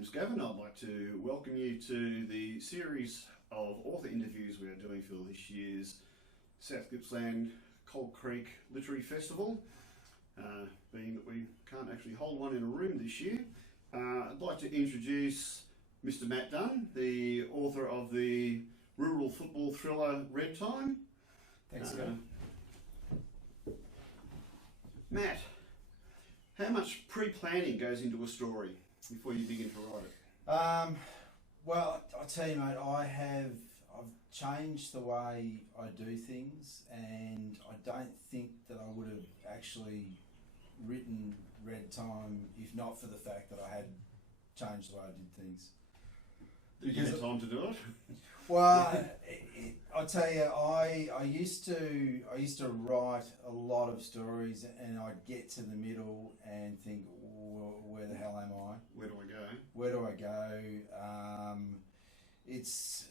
name's Gavin. I'd like to welcome you to the series of author interviews we are doing for this year's South Gippsland Cold Creek Literary Festival. Being that we can't actually hold one in a room this year, I'd like to introduce Mr. Matt Dunn, the author of the rural football thriller Red Time. Thanks, Gavin. Matt, how much pre-planning goes into a story before you begin to write it? Well, I'll tell you, mate, I've changed the way I do things, and I don't think that I would have actually written Red Time if not for the fact that I had changed the way I did things. Did you have time to do it? Well, I'll tell you, I used to write a lot of stories, and I'd get to the middle and think, where the hell am I? Where do I go? Where do I go? It's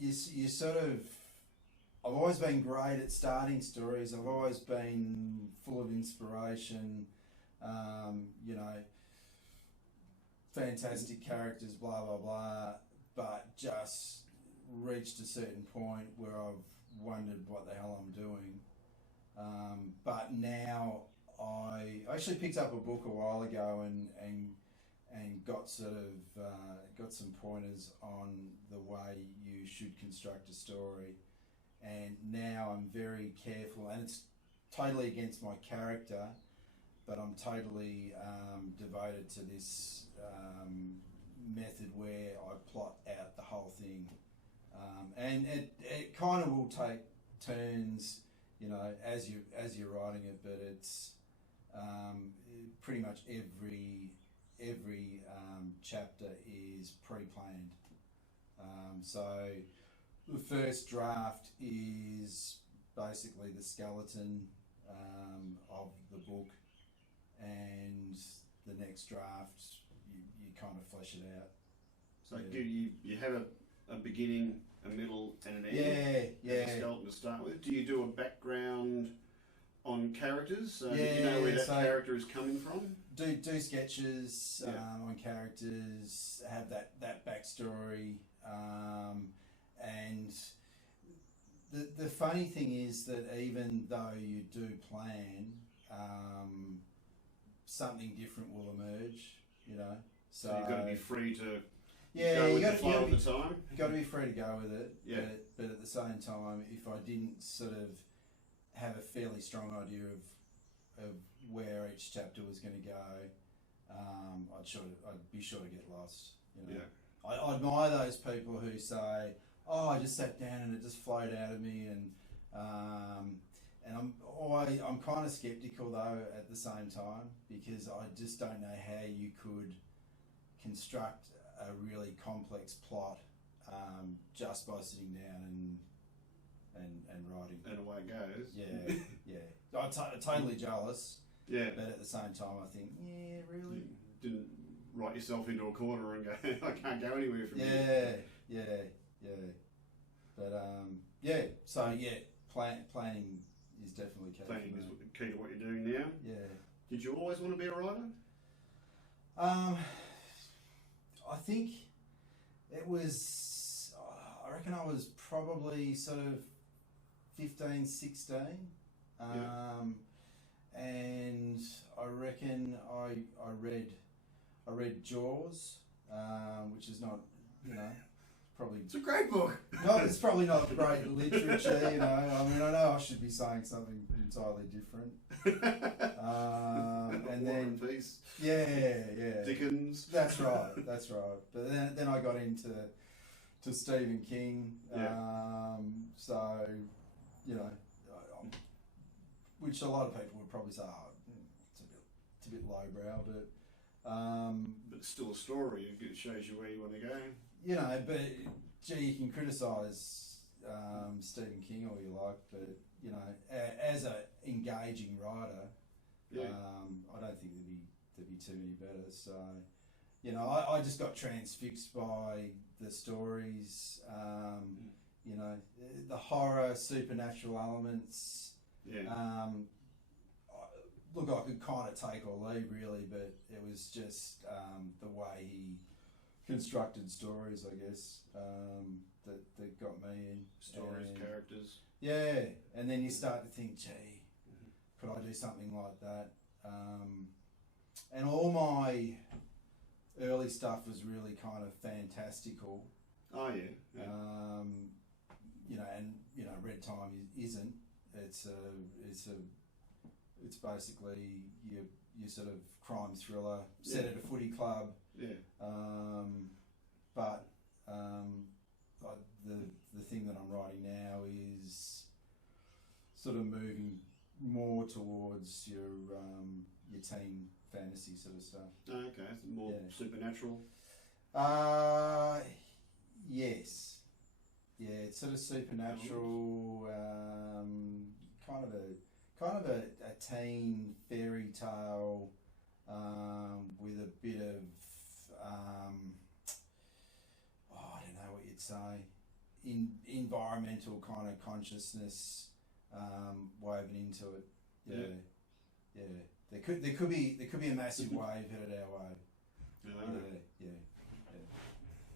you sort of. I've always been great at starting stories. I've always been full of inspiration. Fantastic characters, blah blah blah. But just reached a certain point where I've wondered what the hell I'm doing. But now I actually picked up a book a while ago and got sort of got some pointers on the way you should construct a story. And now I'm very careful, and it's totally against my character, but I'm totally devoted to this method where I plot out the whole thing. And it kind of will take turns, as you're writing it, but it's pretty much every chapter is pre-planned. So the first draft is basically the skeleton of the book, and the next draft you kind of flesh it out. So do you have a beginning, a middle, and an end? Yeah. As a skeleton to start with. Do you do a background on characters, so that you Yeah, know where that so character is coming from? Do sketches Yeah. on characters, have that backstory, and the funny thing is that even though you do plan, something different will emerge. So you've got to be free to yeah, go with the flow of the time. You've got to be free to go with it. Yeah. But at the same time, if I didn't sort of have a fairly strong idea of where each chapter was going to go, I'd be sure to get lost. Yeah. I admire those people who say, "Oh, I just sat down and it just flowed out of me," and I'm kind of skeptical though at the same time, because I just don't know how you could construct a really complex plot just by sitting down and writing. And away it goes. Yeah. I'm totally jealous. Yeah. But at the same time, I think, yeah, really. You didn't write yourself into a corner and go, I can't go anywhere from here. Yeah. But planning is definitely key. Planning is key to what you're doing now. Yeah. Did you always want to be a writer? I think it was, I reckon I was probably sort of 15, 16. And I reckon I read Jaws, which is not, probably... It's a great book. No, it's probably not great literature, I mean, I know I should be saying something entirely different. And War then... and Peace. Yeah. Dickens. That's right. But then I got into Stephen King. Yeah. Which a lot of people would probably say, it's a bit lowbrow, but But it's still a story. It shows you where you want to go. But gee, you can criticise Stephen King all you like, but as a engaging writer, Yeah. I don't think there'd be too many better. So, I just got transfixed by the stories, the horror, supernatural elements. Yeah. look, I could kind of take or leave really, but it was just the way he constructed stories, I guess, that got me in. Stories, characters. Yeah, and then you start to think, gee, could I do something like that? And all my early stuff was really kind of fantastical. Oh yeah. You know, and you know, Red Time isn't. It's basically your sort of crime thriller set at a footy club. Yeah. But the thing that I'm writing now is sort of moving more towards your teen fantasy sort of stuff. Oh, okay, more supernatural. Yes. Yeah, it's sort of supernatural, kind of a teen fairy tale with a bit of I don't know what you'd say, environmental kind of consciousness woven into it. Yeah. There could be a massive wave headed our way. Yeah.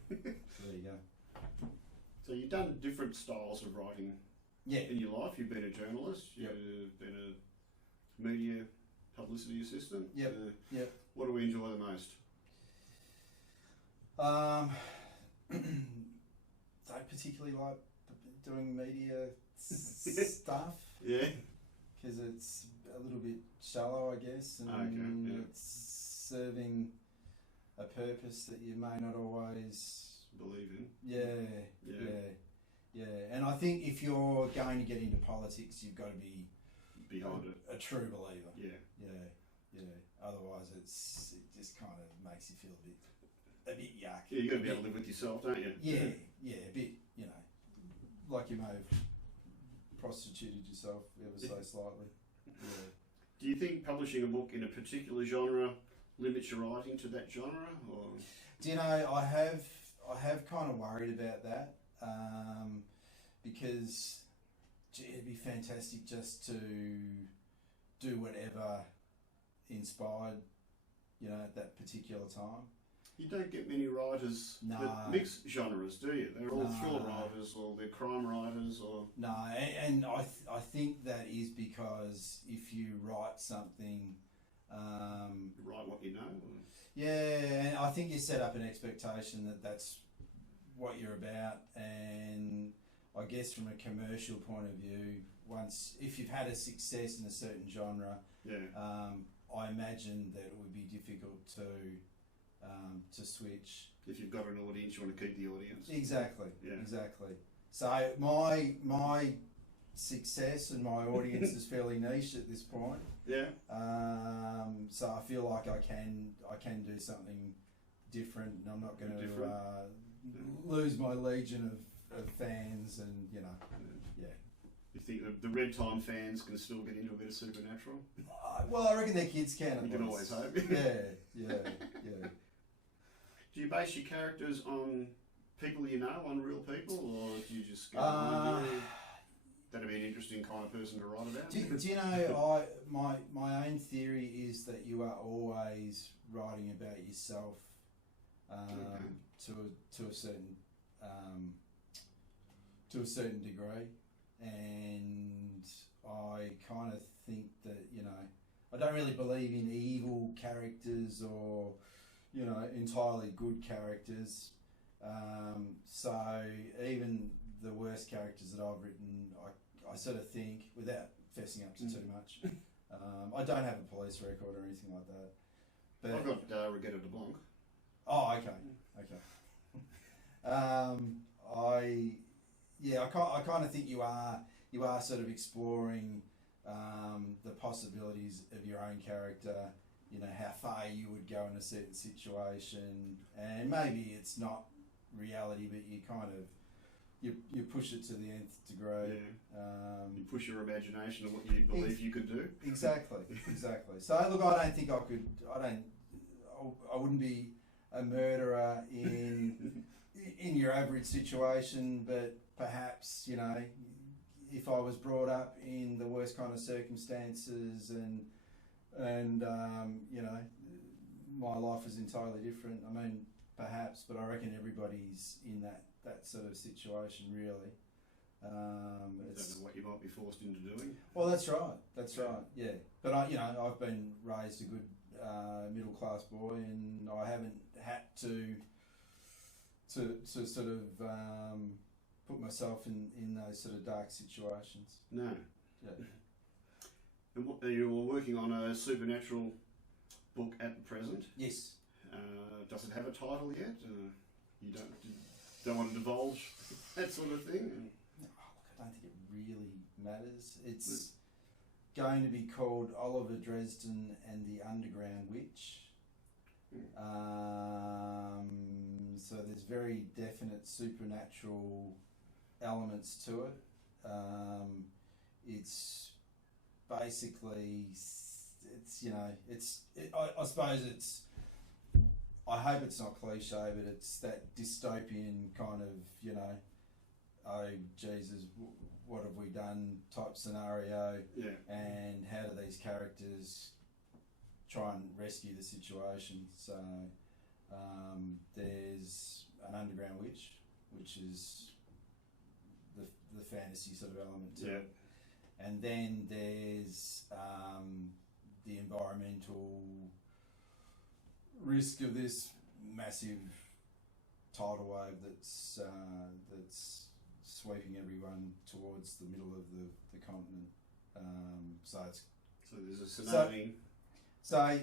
So there you go. So you've done different styles of writing in your life. You've been a journalist, you've been a media publicity assistant. Yep. What do we enjoy the most? Don't particularly like doing media stuff. Yeah. Because it's a little bit shallow, I guess, and it's serving a purpose that you may not always believe in. Yeah. And I think if you're going to get into politics, you've got to be behind it, a true believer. Yeah. Otherwise, it just kind of makes you feel a bit yuck. Yeah, you got to be able to live with yourself, don't you? Yeah, a bit. You know, like you may have prostituted yourself ever so slightly. Yeah. Do you think publishing a book in a particular genre limits your writing to that genre, or? Do you know, I have kind of worried about that, because it'd be fantastic just to do whatever inspired, you know, at that particular time. You don't get many writers that mix genres, do you? They're all thriller writers, or they're crime writers, or... No, and I think that is because if you write something... you write what you know? Or? Yeah, and I think you set up an expectation that that's what you're about, and I guess from a commercial point of view, if you've had a success in a certain genre, I imagine that it would be difficult to switch. If you've got an audience, you want to keep the audience. Exactly. Yeah. Exactly. So my success and my audience is fairly niche at this point. Yeah. So I feel like I can do something different, and I'm not going to lose my legion of fans, and you know. Yeah. You think the Red Time fans can still get into a bit of supernatural? Well, I reckon their kids can. You can always hope. Yeah. Do you base your characters on people you know, on real people, or do you just go, that'd be an interesting kind of person to write about? Do you know, my own theory is that you are always writing about yourself to a certain degree, and I kind of think that, you know, I don't really believe in evil characters or, you know, entirely good characters. So even the worst characters that I've written, I sort of think, without fessing up to too much, I don't have a police record or anything like that. But I've got Regetta de Blanc. Oh, okay. I kind of think you are sort of exploring the possibilities of your own character. You know, how far you would go in a certain situation, and maybe it's not reality, but you kind of you push it to the nth degree. Yeah. You push your imagination on what you believe you could do. Exactly. So look, I don't think I could. I wouldn't be a murderer in your average situation, but perhaps, you know, if I was brought up in the worst kind of circumstances and and you know, my life is entirely different. I mean, perhaps, but I reckon everybody's in that sort of situation, really. I don't know what you might be forced into doing. Well, that's right. That's right. Yeah, but I've been raised a good middle class boy, and I haven't had to sort of put myself in those sort of dark situations. No. Yeah. And you're working on a supernatural book at the present. Yes. Does it have a title yet? You don't want to divulge that sort of thing? I don't think it really matters. It's going to be called Oliver Dresden and the Underground Witch. So there's very definite supernatural elements to it. It's basically, I suppose it's, I hope it's not cliche, but it's that dystopian kind of, oh Jesus, what have we done type scenario, and how do these characters try and rescue the situation. So there's an underground witch, which is the fantasy sort of element to it, and then there's the environmental risk of this massive tidal wave that's sweeping everyone towards the middle of the continent. So there's a tsunami. I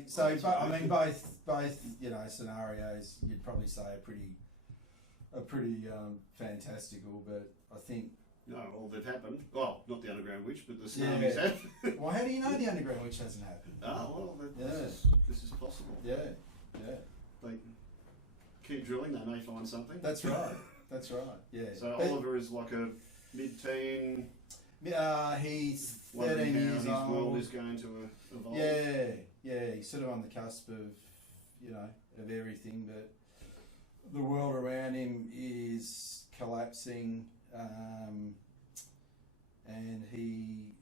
mean, both scenarios you'd probably say are pretty fantastical, but I think. No, all they've happened. Well, not the underground witch, but the tsunamis have. Well, how do you know the underground witch hasn't happened? This is possible. Yeah. They keep drilling, they may find something. That's right. Yeah. So Oliver is like a mid-teen. He's 13 years his old. world is going to evolve. Yeah. He's sort of on the cusp of everything, but the world around him is collapsing, and he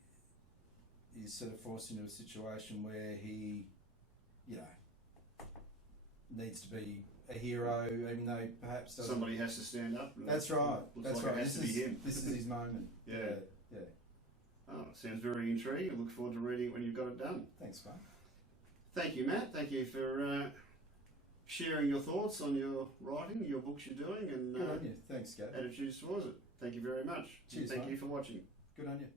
is sort of forced into a situation where he, needs to be a hero, even though perhaps doesn't. Somebody has to stand up. That's right. Looks like it has to be him. This is his moment. Yeah. Oh, sounds very intriguing. I look forward to reading it when you've got it done. Thanks, mate. Thank you, Matt. Thank you for sharing your thoughts on your writing, your books you're doing, and good on you. Thanks, Gav. attitudes towards it. Thank you very much. Cheers, Thank mate. you for watching. Good on you.